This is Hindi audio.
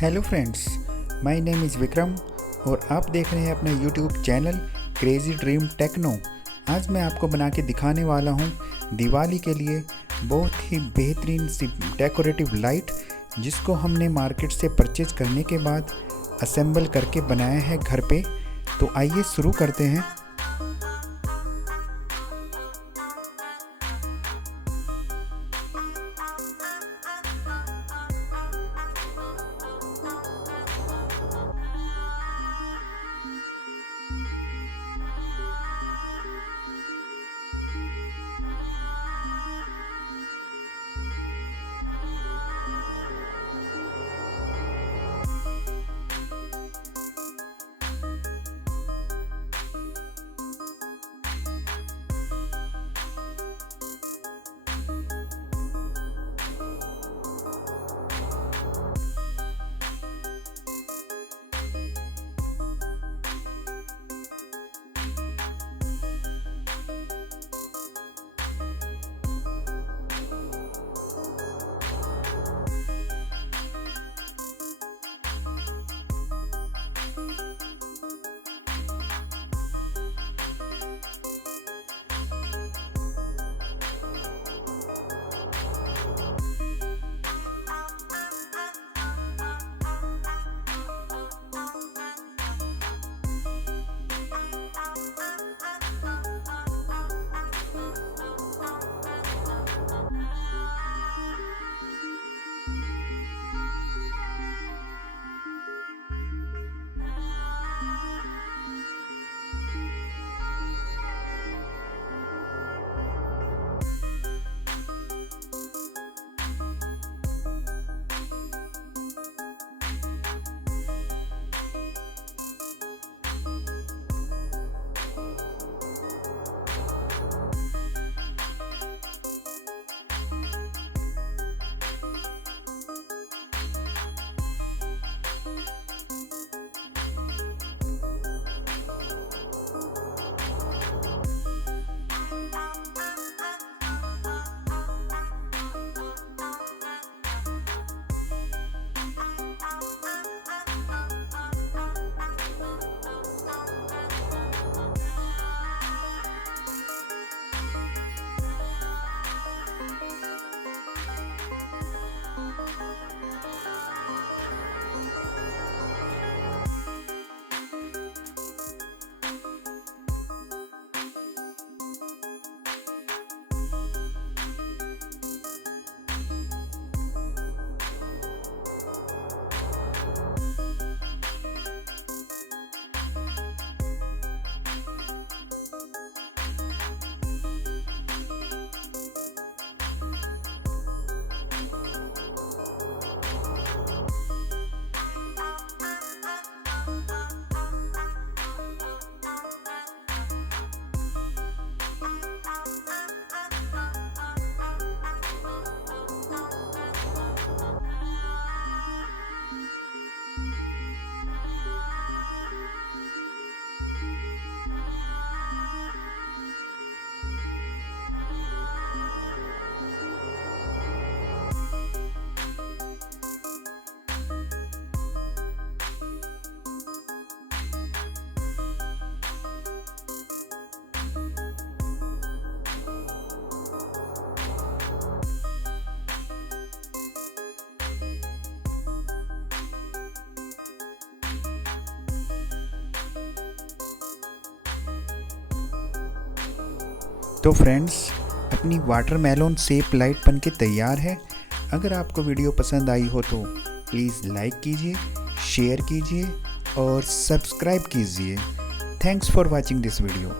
Hello friends, my name is Vikram और आप देख रहे हैं अपना YouTube channel crazy dream techno. आज मैं आपको बना के दिखाने वाला हूं दिवाली के लिए बहुत ही बेहतरीन सी डेकोरेटिव लाइट, जिसको हमने मार्केट से परचेज करने के बाद असेंबल करके बनाया है घर पे। तो आइए शुरू करते हैं। तो फ्रेंड्स, अपनी वाटरमेलन शेप लाइट बन के तैयार है। अगर आपको वीडियो पसंद आई हो तो प्लीज़ लाइक कीजिए, शेयर कीजिए और सब्सक्राइब कीजिए। Thanks for watching this video.